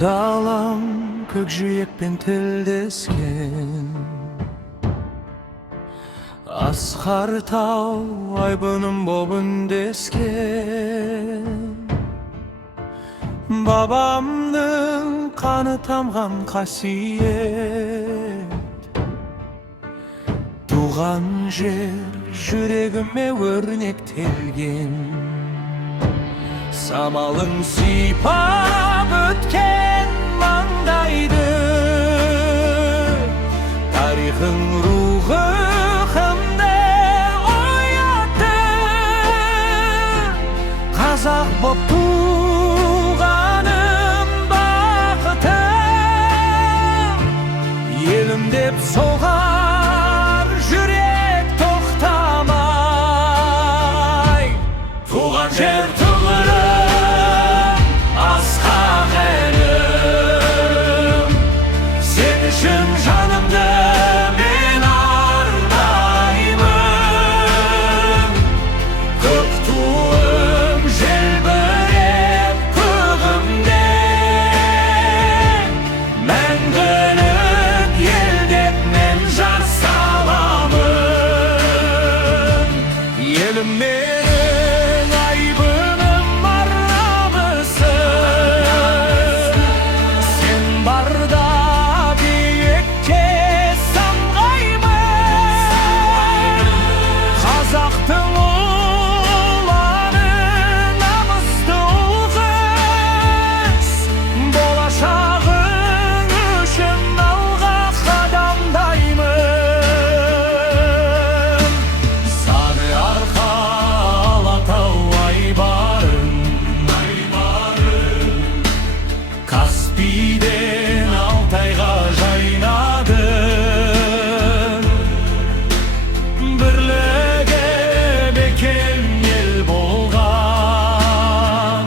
Dağlam kökjüyekpen tildesken Asqar tau aybınım bobun desken Babamdın kanı tamgan kasiyet Tuğan jer yüregime örnektelgen Samalın sipap ötken mangdaydı Tarixin ruhu hımda oyattı Kazak bop tuğanım bakıtım Yelim dep soğar yürek toktamay Tuğan jer Menin aybınım varmısın? Sen barda biyekte samgayman Kazaktın olanı namuslu kız Bolaşağın üçün alga kadamdayman Sarı arka Kaspiden Altayga jaynadın Birlege beken el bolgan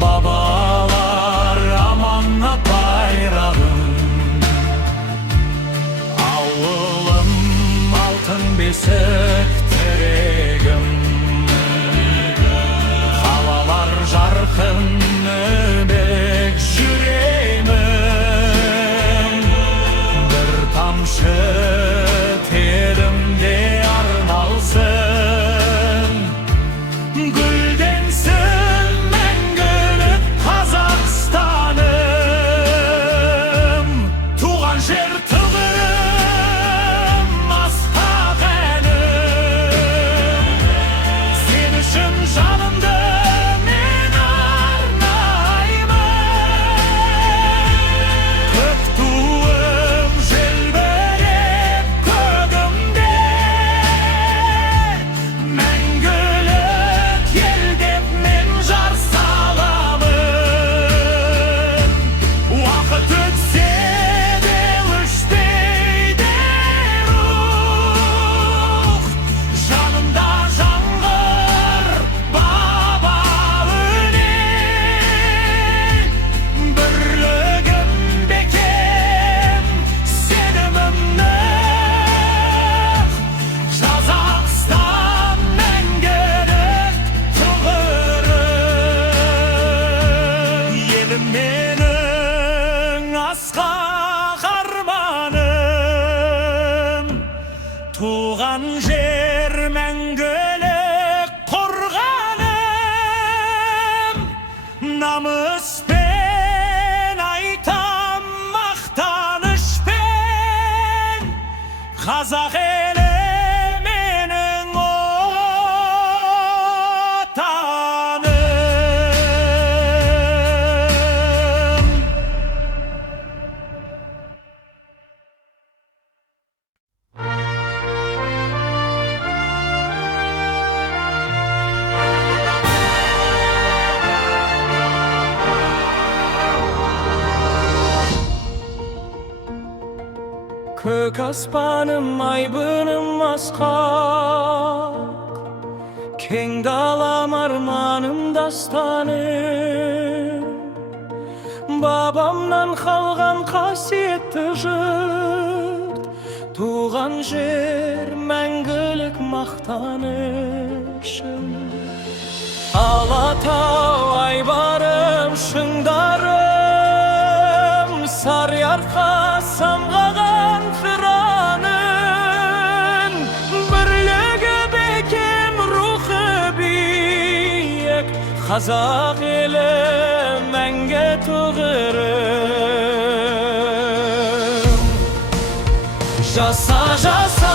Babalar amanat bayrağın Avılım altın besik teregim Havalar jarkın bek yüreğimin Bir tamşı terimde arnalsın Güldensin мәңгілік Қазақстаным Туған жер тұғырым асқақ әнім Sen үшін жанымды Menin asqaq armanım Tuğan jer мәңгілік қорғаным Намыспен айтам мақтанышпен Қазақ елі менің отаным Kök aspanım aybınım asqaq Keng dalam armanım dastanım Babamdan қалған қасиетті жұрт Туған жер мәңгілік мақтанышым Алатау айбарым шыңдарым Қазақ елі мәңгі тұғырым. Жаса, жаса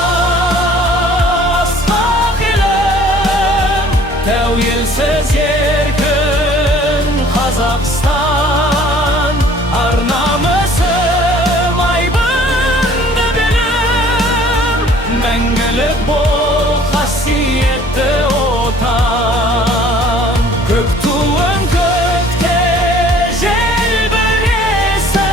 асқақ елім, тәуелсіз еркін Қазақстан. Ар намысым айбынды белім, мәңгілік бол қасиетті отан. Көк туын көкте желбіресін,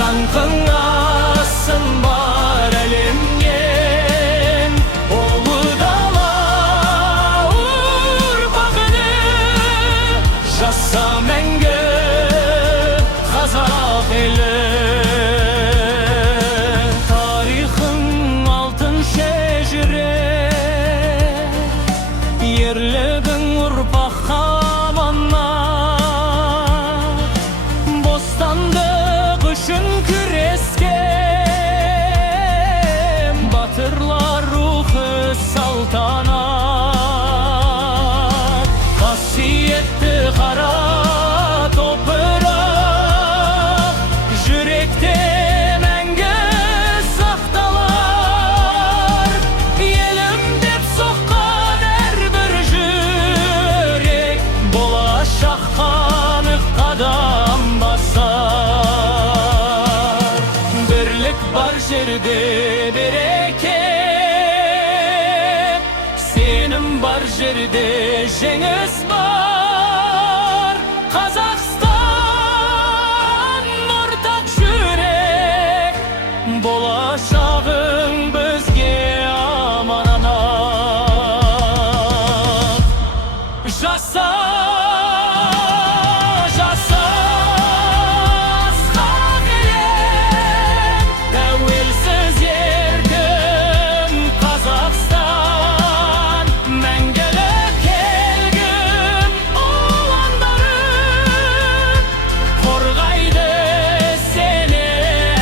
даңқың ассын бар әлемнен. Ұлы дала ұрпағыны жаса мәңгі қазақ елі. Тарихың алтын шежіре, ерлігің ұрпаққа аманат. Бостандық үшін күрескен батырлар рухы салтанат. Қасиетті қара топырақ жүректе мәңгі сақталар. Елім деп соққан әрбір жүрек болашаққа нық қадам басар. Бірлік бар жерде береке, сенім бар жерде жеңіс бар. Қазақстан ортақ жүрек, болашағың бізге аманат. Жаса, жаса асқақ елім, тәуелсіз еркін Қазақстан. Мәңгілік келгім ұландарын, қорғайды сені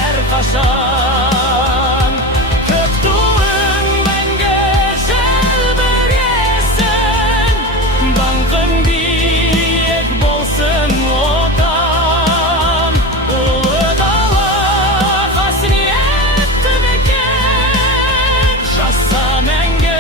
әрқашан. Көк туың мәңгі желбіресін, даңқың биік болсын отан. Ұлы дала қасиетті мекен, жаса мәңгі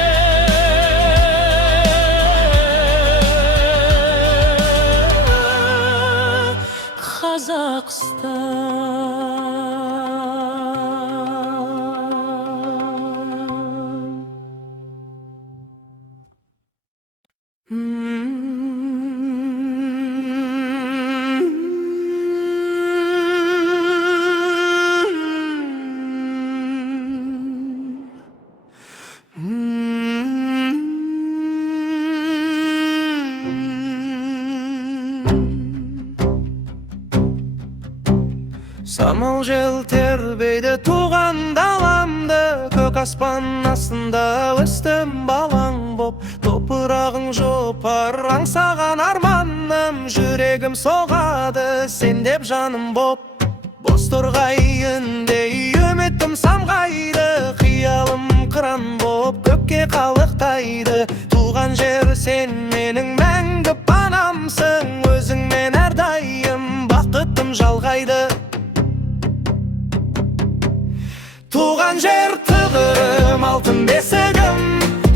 Самал жел тербейді туған даламды, көк аспан астында өстім балаң боп. Топырағың жопар аңсаған арманым, жүрегім соғады сен деп жаным боп. Бозторғайындей үмітім самғайды, қиялым қыран боп көкке қалықтайды. Туған жер сен менің мәңгі панамсың, өзіңмен әрдайым бақытым жалғайды. Туған жер тұғырым, алтын бесігім,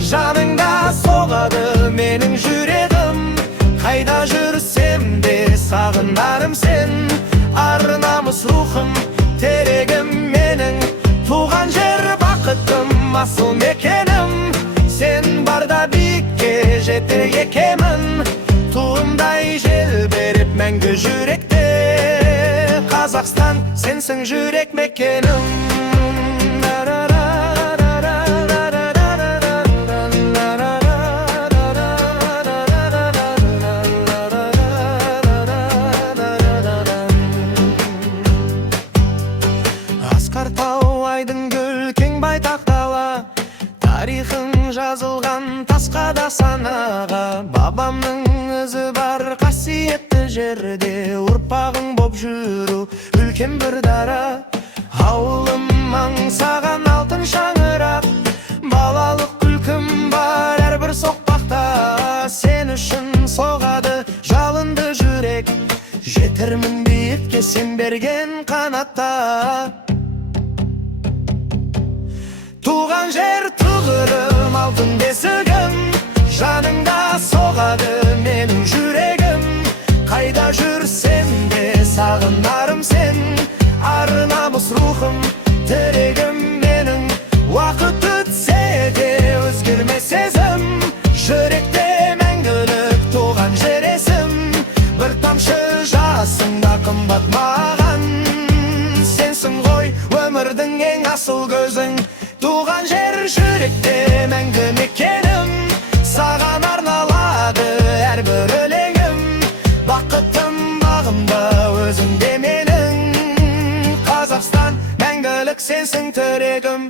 жаныңда соғады менің жүрегім. Қайда жүрсем де сағынарым сен, ар намыс рухым, терегім менің. Туған жер бақытым, асыл мекенім, сен барда биікке жетер екемін. Туымдай желберіп мәңгі жүректе, Қазақстан сенсің жүрек мекенім. Асқар тау, айдын көл, кең байтақ дала, тарихың жазылған тасқа да санаға. Бабамның ізі бар қасиетті жерде, ұрпағың боп жүру үлкен бір дара. Ауылым аңсаған алтын шаңырақ, балалық күлкім бар әрбір соқпақта. Сен үшін соғады Bağrым алтын бесігім, жаныңда соғады менің жүрегім. Қайда жүрсем де сағынарым сен, ар намыс рухым, тірегім менің. Уақыт өтсе де өзгермес сезім, жүректе мәңгілік туған жер есім. Бір тамшы жасыңда қымбат маған, сенсің ғой өмірдің ең асыл көзің. Туған жер жүректе мәңгі мекенім, саған арналады әрбір өлеңім. Бақытым бағымда өзіңде менің, Қазақстан мәңгілік сенсің тірегім.